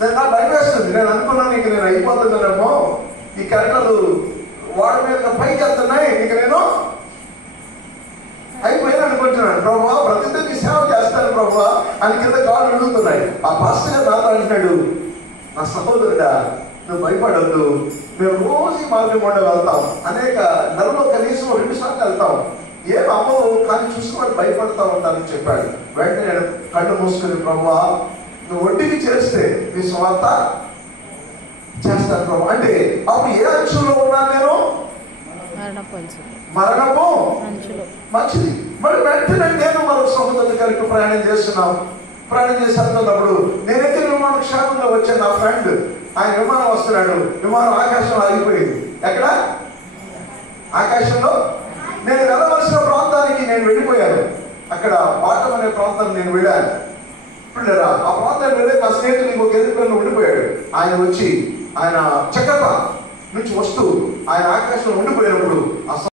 నాకు భయం వేస్తుంది. నేను అనుకున్నాను ఇక నేను అయిపోతున్నానేమో, ఈ కరెంట్లు వాడి మీద పైకి వెళ్తున్నాయి, ఇక నేను అయిపోయినా అనుకుంటున్నాను. ప్రభువా ప్రతిదిన నీ సేవ చేస్తాను ప్రభువా అని కింద కాళ్ళు అడుగుతున్నాయి. ఆ పాస్టర్ గారు నాతో అంటున్నాడు, నా సహోదరుడా నువ్వు భయపడద్దు, మేము రోజు ఈ మార్గం గుండా వెళ్తాం, అనేక నెలలో కనీసం 2 సార్లు వెళ్తాం, ఏం అమ్మవు కానీ చూసుకుని భయపడతా ఉంటానని చెప్పాడు. వెంటనే నేను కళ్ళు మూసుకుని ప్రభువా నువ్వు ఒంటికి చేస్తే నీ స్వార్థ చేస్తాను ప్రభు అంటే అప్పుడు ఏ అంచులో ఉన్నాను నేను? మరణము మంచిది. మరి వెంటనే నేను మరో సహోదరుని కలిపి ప్రయాణం చేస్తున్నాం. ప్రయాణం చేసి వెళ్తున్నప్పుడు నేనైతే విమానం క్షేమంగా వచ్చాను. నా ఫ్రెండ్ ఆయన విమానం వస్తున్నాడు, విమానం ఆకాశంలో ఆగిపోయింది. ఎక్కడ? ఆకాశంలో. నేను వెళ్ళవలసిన ప్రాంతానికి నేను వెళ్ళిపోయాను. అక్కడ పాఠం అనే ప్రాంతానికి నేను వెళ్ళాను. ఇప్పుడు ఆ ప్రాంతానికి వెళ్ళి నా స్నేహితుడు ఇంకొక ఎదురుకొని ఉండిపోయాడు. ఆయన వచ్చి ఆయన చక్కగా నుంచి వస్తూ ఆయన ఆకాశంలో ఉండిపోయినప్పుడు